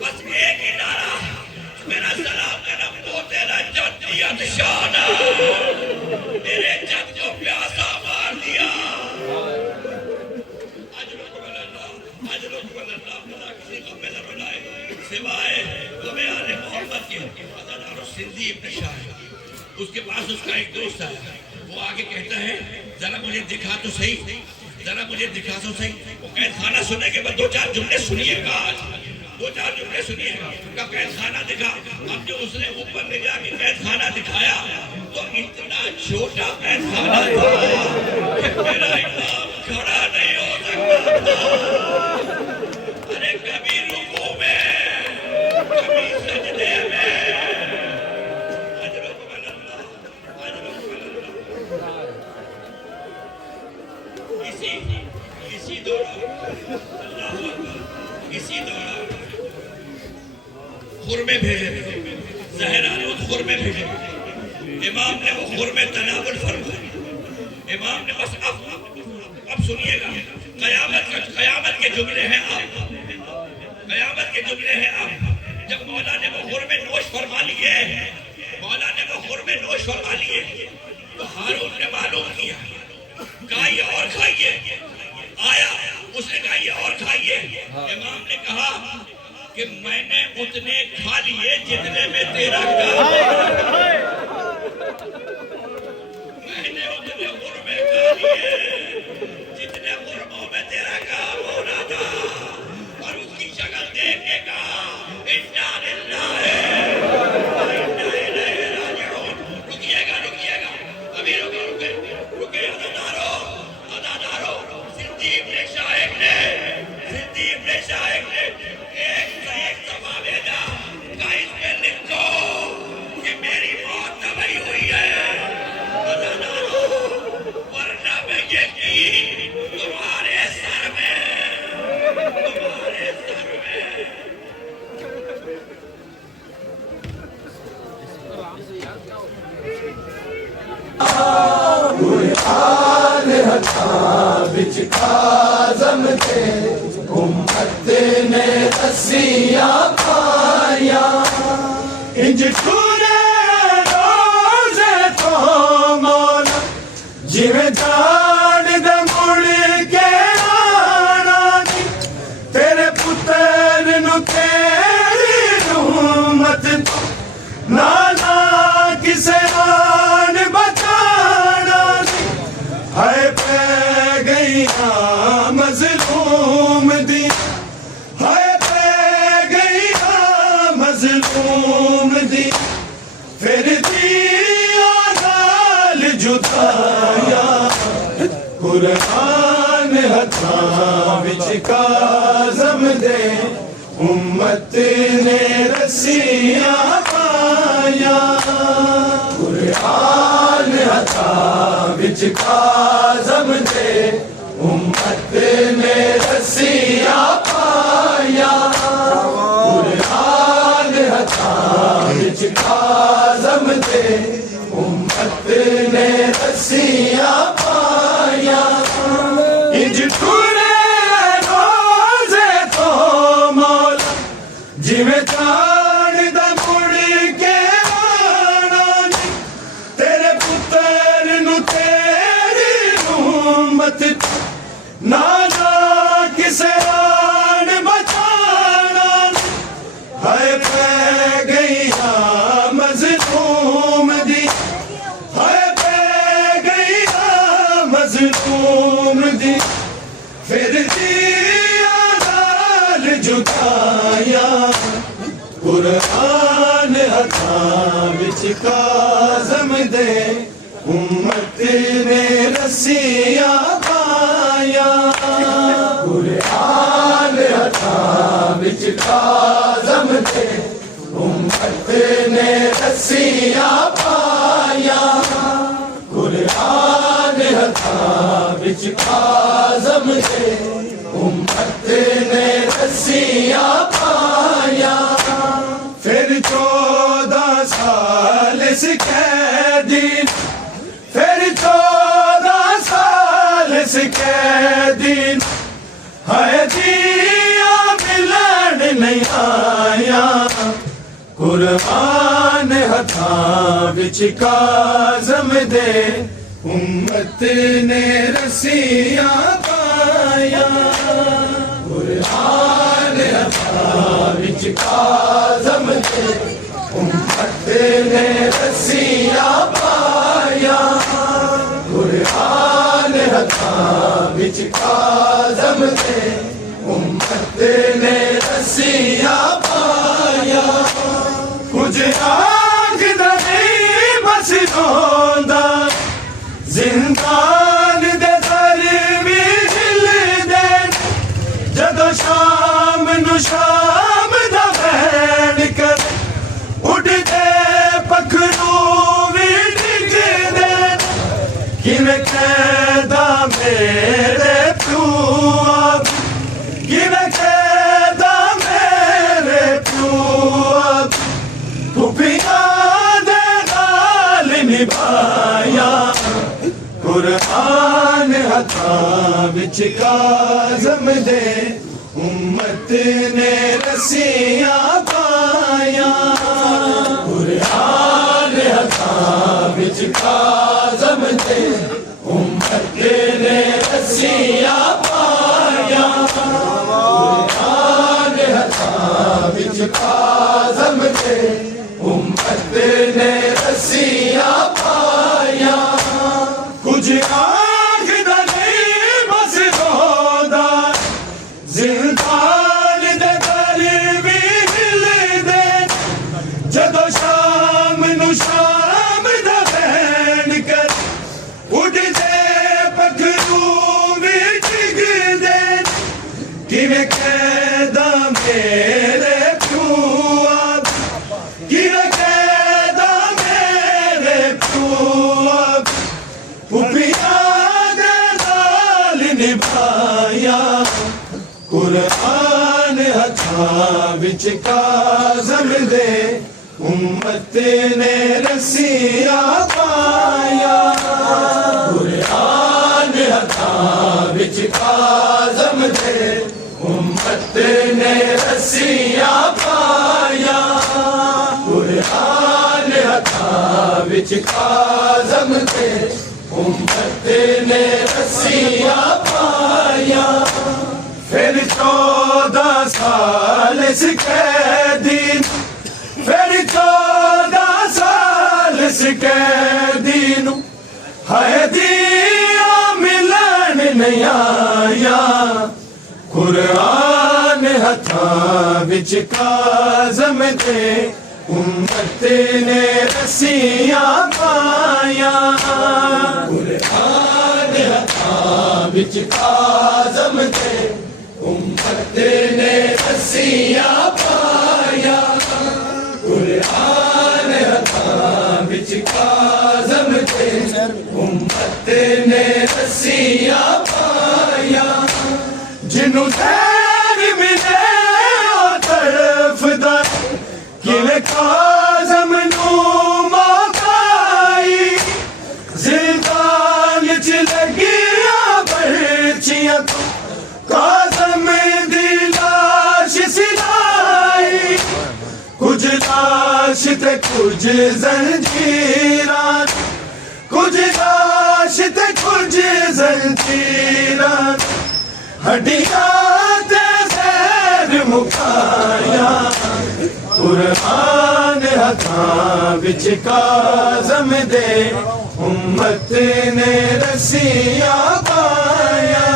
بس ایک ہی نعرہ میرا سلام کرم کو تیرا جد دیا نشانہ میرے جد کو پیاسا مار دیا اجلک واللہ بلا کسی کو میں نہ رلائے سوائے غم آل محمد کے حضرت سندھی ابن شاہ اس کے پاس اس کا ایک دوست آیا وہ آگے کہتا ہے ذرا مجھے دکھا تو صحیح ذرا مجھے دکھا تو صحیح وہ قید خانہ سننے کے بعد دو چار جملے سنیے گا دو چار جملے سنیے گا کا قید خانہ دکھا اب جو اس نے اوپر لے جا کے قید خانہ دکھایا تو اتنا چھوٹا قید خانہ تھا کہ میرا امام کھڑا نہیں ہو سکتا ارے کبھی رکوع میں کبھی سجدے میں اسی دوران خرمے بھیجے زہرا نے اس خرمے بھیجے امام نے وہ خرمے تناول فرمائے امام نے بس اب سنیے گا قیامت کے جملے ہیں آپ قیامت کے جملے ہیں آپ جب مولا نے وہ خرمے نوش فرما لیے مولا نے وہ خرمے نوش فرما لیے تو ہارون نے معلوم کیا کہا یہ اور کھائیے آیا اس نے کہا یہ اور کھائیے امام نے کہا کہ میں نے اتنے کھا لیے جتنے میں تیرا کام میں نے اتنے خرمے کھا لیے جتنے خرموں میں تیرا کام ہونا تھا اور اس کی شکل دیکھ کے کہا انا للہ وانا الیہ راجعون رکیے گا ابھی رکے ادادارو سندھی ابن شاہد نے ایک دفعہ بھیجا کہا اس میں لکھو کہ میری موت تباہی ہوئی ہے ادادارو ورنہ میں یقین تمہارے سر میں بچ کاظم تھے امت نے رسیاں پایا انج ٹورے روزے تو مولا جویں جان دے مڑ کے آنا تیرے پتر نو تیری رحمت نانا کسے آن بچانا ہائے پہ گئی مظلوم دی ہائے پہ گئی مظلوم دی پھر دیا گال جتایا قرآن ہتھاں وچ کاظم دے امت نے رسیاں پایا قرآن ہتھاں وچ کاظم دے امت نے رسیاں پایا قرآن ہتھاں وچ کاظم دے امت نے رسیاں پایا انج ٹورے روزے تو مولا جویں جان دا مڑ کے آنا تیرے پتر نو تیری رحمت نانا کسے آن بچانا ہائے پہ گئی مظلوم دی ہائے پہ گئی مظلوم دی پھر دیا گال جھکایا قرآن ہتھاں وچ کاظم دے امت نے رسیاں پایا قرآن وچ کاظم دے امت نے رسیاں پایا قرآن ہتھاں وچ کاظم دے امت نے رسیاں پایا پھر 14 سال اس قیدی پھر 14 سال اس قیدی ہے جیا ملن نہیں آیا قرآن ہتھاں وچ کاظم دے امت نے رسیاں پایا قرآن ہتھاں وچ کاظم دے امت نے رسیاں پایا قرآن ہتھاں وچ کاظم دے امت نے رسیاں پایا کچھ آنکھدا نہیں بس روندا زندان دے در وی ہلدے جدوں شام نو شام دا بین کر اٹھدے پکھرو وی ڈگدے کیویں قیدا میرے پیو کیویں قیدا میرے پیو پھوپھیاں دے نال نبھایا قرآن ہتھاں وچ کاظم دے امت نے رسیاں پایا قرآن ہتھاں وچ کاظم دے امت نے رسیاں پایا قرآن ہتھاں وچ کاظم دے امت نے رسیاں پایا کچھ آنکھدا نہیں بس روندا زندان دے در وی ہلدے جدوں شام نو شام دا بین کر اٹھدے پکھرو وی ڈگدے کیویں قیدا میرے پیو کیویں قیدا میرے پیو پھوپھیاں دے نال نبھایا قرآن ہتھاں وچ کاظم دے امت نے رسیاں پایا قرآن ہتھاں وچ کاظم دے امت نے رسیاں پایا قرآن ہتھاں وچ کاظم دے امت نے رسیاں پایا پھر 14 سال اس قیدی پھر 14 سال اس قیدی نو ہے دیا ملن نہیں آیا قرآن ہتھاں وچ کاظم دے امت نے رسیاں پایا قرآن ہتھاں وچ کاظم دے امت نے رسیاں پایا قرآن ہتھاں وچ کاظم دے امت نے رسیاں پایا جنوں خیر ملے او طرفدا کیویں کاظم نو موقع آئی زندان وچ لگیاں برچیاں کاظم دی لاش سلائی کچھ لاش تے کچھ زنجیراں کچھ لاش تے کچھ زنجیراں ہڈیاں تے زہر مکایا قرآن ہتھاں وچ کاظم دے امت نے رسیاں پایا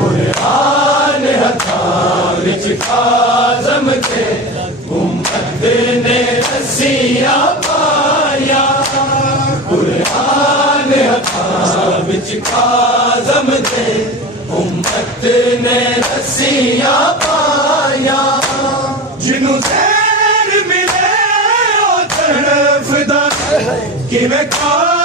قرآن ہتھاں وچ کاظم دے امت نے رسیاں پایا قرآن ہتھاں وچ کاظم دے امت نے رسیاں پایا ਕਿਵੇਂ ਖਾ